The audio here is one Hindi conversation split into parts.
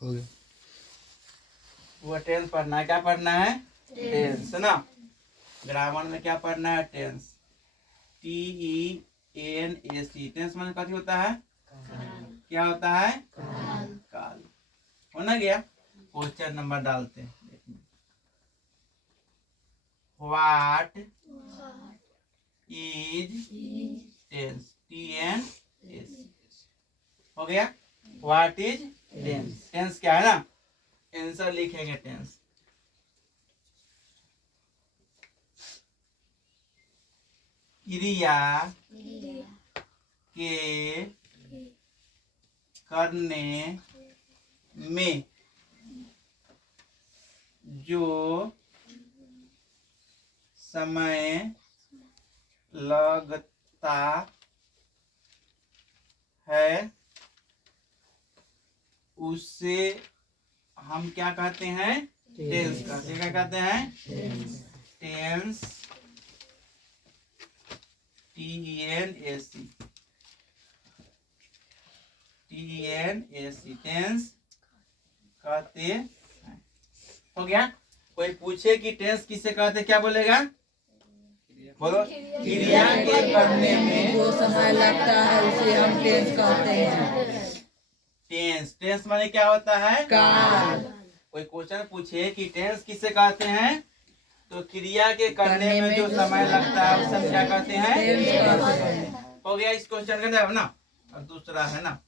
हो गया। वो टेंस पढ़ना है। क्या पढ़ना है? टेंस ना। ग्रामर में क्या पढ़ना है? टेंस। TENS। टेंस माने कथी होता है? क्या होता है? काल। हो ना गया। क्वेश्चन नंबर डालते हैं। What is tense? TNS। हो गया। What is tense? टेंस क्या है ना? आंसर लिखेंगे टेंस। क्रिया के करने में जो समय लगता है उसे हम क्या कहते हैं? टेंस कहते हैं। क्या कहते हैं? टेंस। TENS। टेंस कहते हैं। हो गया। कोई पूछे कि टेंस किसे कहते हैं, क्या बोलेगा? बोलो। क्रिया के करने में जो समय लगता है उसे हम टेंस कहते हैं। टेंस। टेंस माने क्या होता है? काल। कोई क्वेश्चन पूछे कि टेंस किसे कहते हैं, तो क्रिया के करने में जो समय लगता है उसे हम क्या कहते हैं? टेंस कहते हैं। हो गया इस क्वेश्चन का जवाब ना। और दूसरा है ना,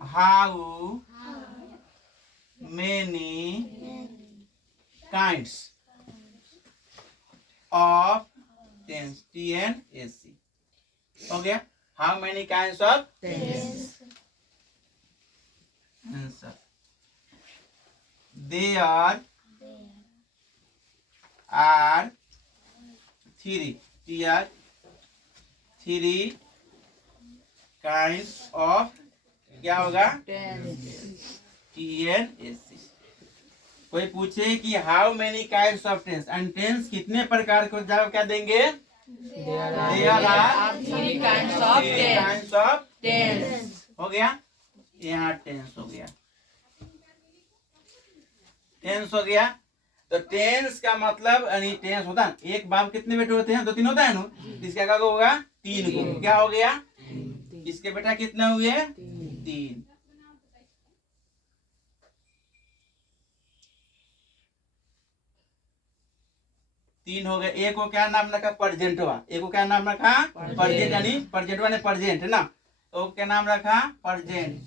how many kinds of tense? TNS। हो गया। How many kinds of tense. Answer. There are three kinds of, क्या होगा? TNS। कोई पूछे कि how many kinds of tense, and tense कितने प्रकार के, जवाब क्या देंगे? There are three kinds of kinds of tense. हो गया। यहाँ टेंस हो गया। टेंस हो गया। तो टेंस का मतलब यानी टेंस होता है, एक बाप कितने बेटे होते हैं? 2-3 होता है ना। इसका क्या होगा? 3 को। क्या हो गया? इसके बेटा कितने हुए? 3। तीन हो गए। एक को क्या नाम रखा? प्रजेंटवा। एक को क्या नाम रखा? प्रजेंट, यानी प्रजेंटवा ने प्रजेंट है ना। तो क्या नाम रखा? Present.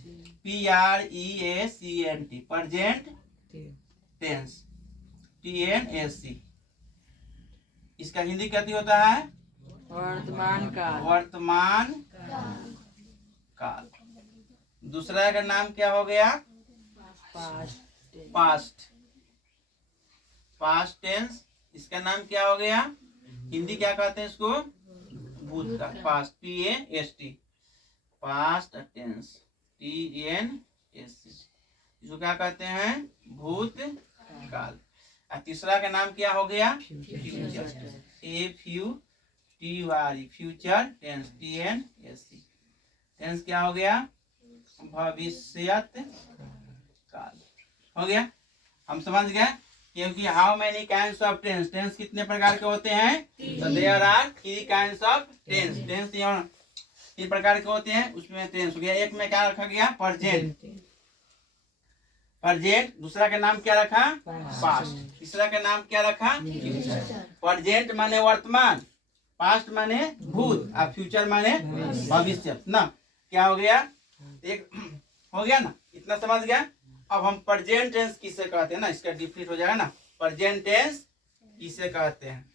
PREACENT। Present tense. TNS। इसका हिंदी क्या होता है? वर्तमान काल। वर्तमान काल। दूसरा का नाम क्या हो गया? पास्ट। Past tense. इसका नाम क्या हो गया? हिंदी क्या कहते हैं इसको? भूतकाल। Past. PAST। Past tense. TNS। इसको क्या कहते हैं? भूतकाल। और तीसरा का नाम क्या हो गया? Future. FUTUR। Future tense. TNS। Tense क्या हो गया? भविष्यत काल। हो गया। हम समझ गए। क्योंकि how many kinds of tense, tense कितने प्रकार के होते हैं? तो there are 3 kinds of tense. Tense 3 प्रकार के होते हैं, उसमें टेंस हो गया। एक में क्या रखा गया? प्रेजेंट। प्रेजेंट। दूसरा का नाम क्या रखा? पास्ट। तीसरा का नाम क्या रखा? फ्यूचर। प्रेजेंट माने वर्तमान, पास्ट माने भूत, और फ्यूचर माने भविष्य ना। क्या हो गया? एक हो गया ना। इतना समझ गया। अब हम प्रेजेंट टेंस किसे कहते हैं ना, इसका डिफिनेट हो जाएगा ना। प्रेजेंट टेंस किसे कहते हैं?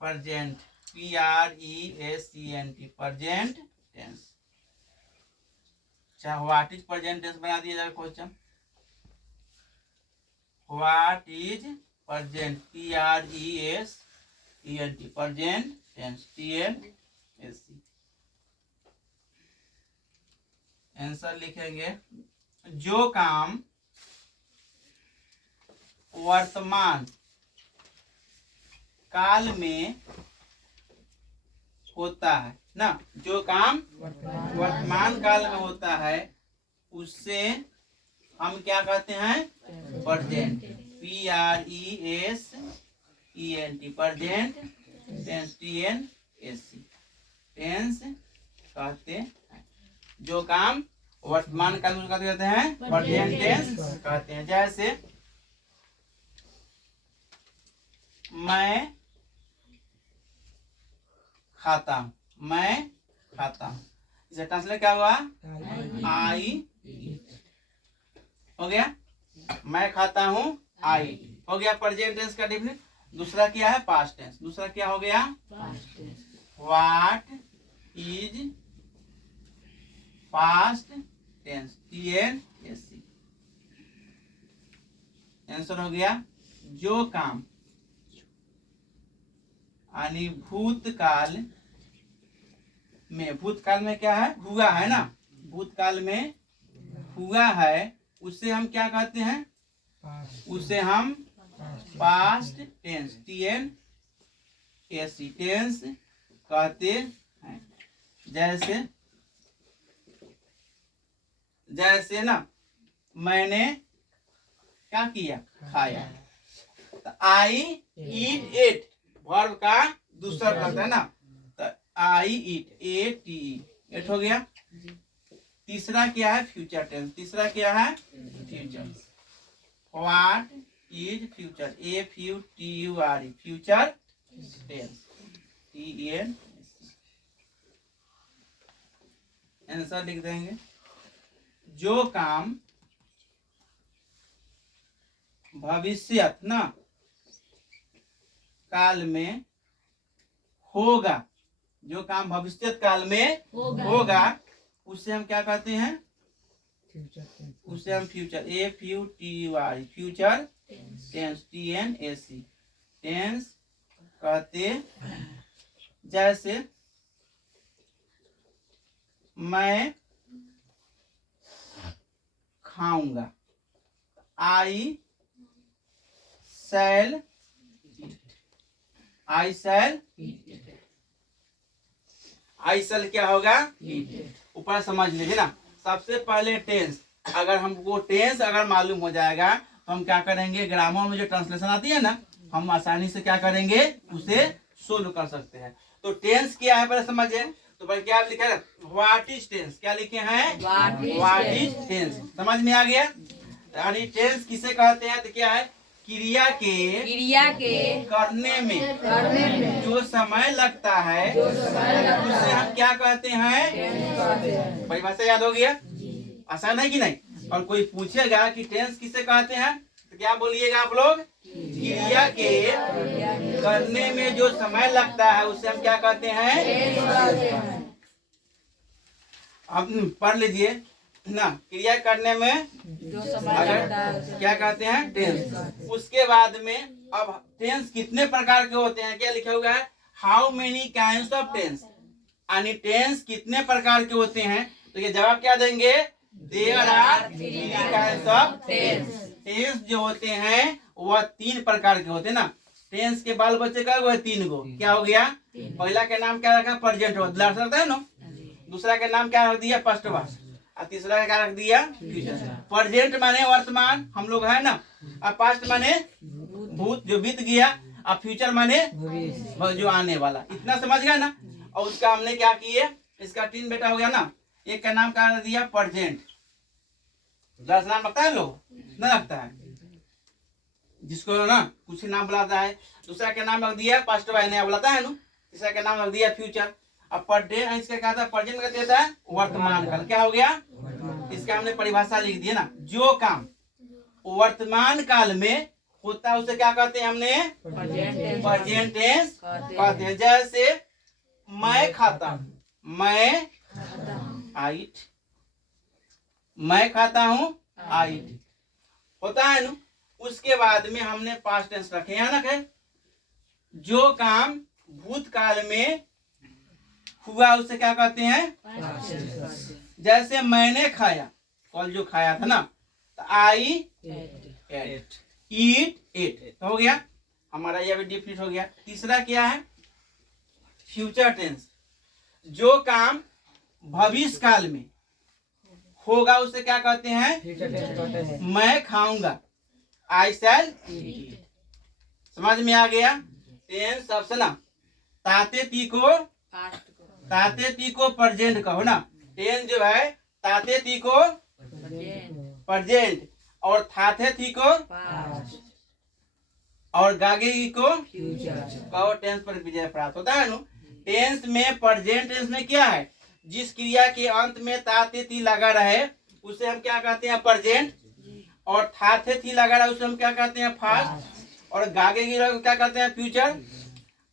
प्रेजेंट। PRESENT। Present tense. अच्छा, व्हाट इज प्रेजेंट टेंस बना दिया जाएगा question. What is present? PRESENT। Present tense. TNS। Answer लिखेंगे। जो काम वर्तमान काल में होता है ना, जो काम वर्तमान काल में होता है उससे हम क्या कहते हैं, present, PRESENT, present tense, TNSC, tense कहते हैं। जो काम वर्तमान काल में कहते हैं प्रेजेंट टेंस कहते हैं। जैसे मैं खाता हूँ, मैं खाता हूँ, इसे ट्रांसलेट क्या हुआ, आई हो गया। मैं खाता हूँ, आई हो गया प्रेजेंट टेंस का डिफिनेशन। दूसरा क्या है, पास्ट टेंस। दूसरा क्या हो गया, what is past tense, TNSC। Answer हो गया, जो काम यानी भूतकाल में, भूतकाल में क्या है, हुआ है ना, भूतकाल में हुआ है उससे हम क्या कहते हैं, उसे हम पास्ट टेंस, TNSC, टेंस कहते हैं। जैसे ना, मैंने क्या किया, खाया, तो आई ईट एट वर्ब का दूसरा करता है ना, तो आई ईट, ATE, एट हो गया। तीसरा क्या है, फ्यूचर टेंस। तीसरा क्या है, future. What is future, FUTURE, future tense, TNSC। Answer लिख देंगे, जो काम भविष्य ना काल में होगा, जो काम भविष्य काल में होगा उससे हम क्या कहते हैं, उसे हम future, FUTURE, future tense, TNSC, tense कहते हैं। जैसे मैं खाऊंगा, आई शैल क्या होगा, ऊपर समझ लीजिए ना। सबसे पहले टेंस, अगर हमको टेंस अगर मालूम हो जाएगा तो हम क्या करेंगे, ग्रामर में जो ट्रांसलेशन आती है ना, हम आसानी से क्या करेंगे, उसे सोल्व कर सकते हैं। तो टेंस क्या है पहले समझे, तो पहले क्या लिखा है, व्हाट इज टेंस, क्या लिखे हैं, व्हाट इज टेंस, समझ में आ गया। यानी टेंस किसे कहते हैं, तो क्या है, क्रिया के करने में जो समय लगता है उसे हम क्या कहते हैं, परिभाषा याद हो गया, आसान है कि नहीं। और कोई पूछेगा कि टेंस किसे कहते हैं, तो क्या बोलिएगा आप लोग, क्रिया के करने में जो समय लगता है उसे हम क्या कहते हैं। अब पढ़ लीजिए ना, क्रिया करने में जो समय लगता है क्या कहते हैं, टेंस। उसके बाद में अब टेंस कितने प्रकार के होते हैं, क्या लिखा हुआ है, how many kinds of tense, यानी टेंस कितने प्रकार के होते हैं। तो ये जवाब क्या देंगे, there are 3 kinds of tense. Tense जो होते हैं वह 3 प्रकार के होते हैं ना। टेंस के बाल बच्चे का है 3 गो, क्या हो गया, पहला के नाम क्या रखा, प्रेजेंट रखता है ना, दूसरा के नाम क्या रख दिया, पास्ट वास, और तीसरा का क्या रख दिया, फ्यूचर। प्रेजेंट माने वर्तमान हम लोग है ना, और पास्ट माने भूत जो बीत गया, और फ्यूचर माने जो आने वाला। इतना समझ गया ना। और उसका हमने क्या किए, इसका 3 बेटा हो गया ना। एक का नाम क्या दिया, प्रेजेंट, 10 नाम रखता है लोग, न रखता है, जिसको ना कुछ नाम बुलाता है। दूसरा का नाम रख दिया पास्ट वाइज, नया बुलाता है ना। तीसरा का नाम रख दिया फ्यूचर। अब इसका क्या था, प्रेजेंट का देता है वर्तमान काल, क्या हो गया, इसका हमने परिभाषा लिख दिया ना। जो काम वर्तमान काल में होता है उसे क्या कहते हैं, हमने प्रेजेंट टेंस कहते हैं। जैसे मैं खाता हूँ, मैं आइट, मैं खाता हूँ आइट होता है ना। उसके बाद में हमने पास्ट टेंस रखे हैं ना, जो काम भूतकाल में हुआ उसे क्या कहते हैं। जैसे मैंने खाया, कल जो खाया था ना, तो आई एट, ईट एट, तो हो गया हमारा, ये भी डिफिनिट हो गया। तीसरा क्या है, फ्यूचर टेंस। जो काम भविष्य काल में होगा उसे क्या कहते हैं? फ्यूचर टेंस कहते हैं। मैं खाऊंगा, आई शैल। समझ में आ गया? टेंस ऑप्शन ना, ताते ती को प्रेजेंट कहो ना। टेंस जो है ताते ती को प्रेजेंट और थाथे थी को और गागे को कहो टेंस पर विजय प्राप्त होता है। नो टेंस में प्रेजेंट टेंस में क्या है? जिस क्रिया के अंत में ताते थी लगा रहे उसे हम क्या कहते हैं? प्रेजेंट। और थाथे थी लगा रहा है उसे हम क्या कहते हैं? फास्ट। और गागे की क्या कहते हैं? फ्यूचर।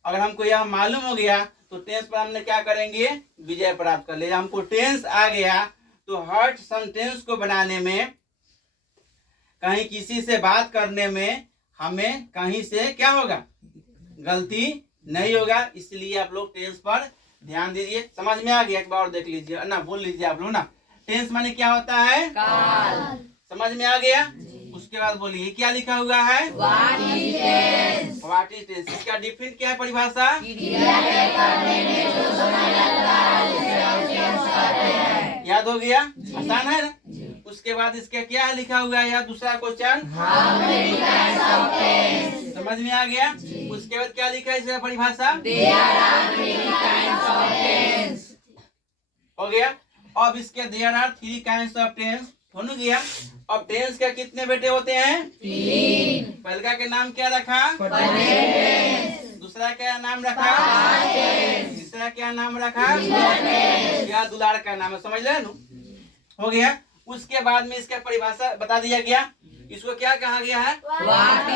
अगर हमको यह मालूम हो गया तो टेंस पर हमने क्या करेंगे? विजय प्राप्त कर लिया। हमको टेंस आ गया तो हर सेंटेंस को बनाने में, कहीं किसी से बात करने में हमें कहीं से क्या होगा? गलती नहीं होगा। इसलिए आप लोग टेंस पर ध्यान दीजिए। समझ में आ गया? एक बार और देख लीजिए ना, बोल लीजिए आप लोग ना। टेंस माने क्या होता है? काल। समझ में आ गया? उसके बाद बोलिए क्या लिखा हुआ है? What is tense. What is tense, इसका डिफरेंट क्या है परिभाषा? याद हो गया? आसान है ना? उसके बाद इसका क्या लिखा हुआ है? यह दूसरा क्वेश्चन, समझ में आ गया? उसके बाद क्या लिखा है इसका परिभाषा? हो गया। अब इसके there are 3 kinds of tense हो गया। अब टेंस का कितने बेटे होते हैं? 3। पहला के नाम क्या रखा? दूसरा क्या नाम रखा? तीसरा क्या नाम रखा? क्या दुलार का नाम है, समझ ले नु? हो गया। उसके बाद में इसका परिभाषा बता दिया गया। इसको क्या कहा गया है? What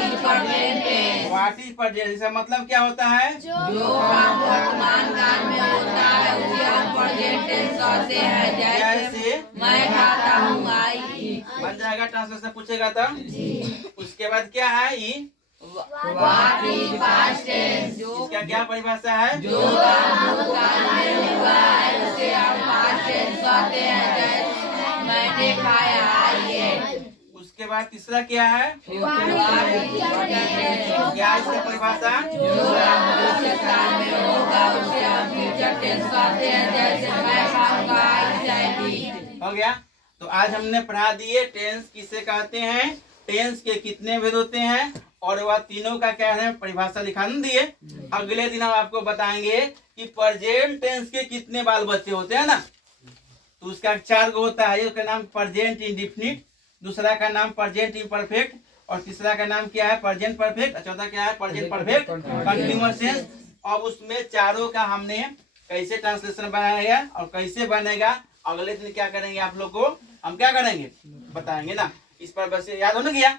is present. इसका मतलब क्या होता है? जो काम वर्तमान काल में होता है उसे हम प्रेजेंट टेंस कहते हैं। जैसे मैं खाता हूँ, आई। बन जाएगा, ट्रांसलेशन पूछेगा तो। उसके बाद क्या है? ई व्हाट इज पास्ट टेंस। इसका क्या परिभाषा है? जो काम भूतकाल में हुआ है उसे हम पास्ट टेंस कहते हैं। जैसे मैंने खाया, आइए। उसके बाद तीसरा क्या है? क्या इसका परिभाषा? जो काम भविष्यकाल में होगा उसे हम फ्यूचर टेंस कहते हैं। जैसे मैं खाऊंगा, आई। हो गया। तो आज हमने पढ़ा दिए टेंस किसे कहते हैं, टेंस के कितने भेद होते हैं और वह तीनों का क्या है परिभाषा लिखा दिए। अगले दिन हम आपको बताएंगे कि प्रेजेंट टेंस के कितने बाल बच्चे होते हैं ना। तो उसका 4 गो होता है। उसका नाम प्रेजेंट इंडेफिनिट, दूसरा का नाम प्रेजेंट इम्परफेक्ट और तीसरा का नाम क्या है? Present perfect. चौथा क्या है? Present perfect continuous tense. अब उसमें चारों का हमने कैसे ट्रांसलेशन बनाया है और कैसे बनेगा अगले दिन क्या करेंगे आप लोग को हम क्या करेंगे बताएंगे ना। इस पर बस याद हो ना गया?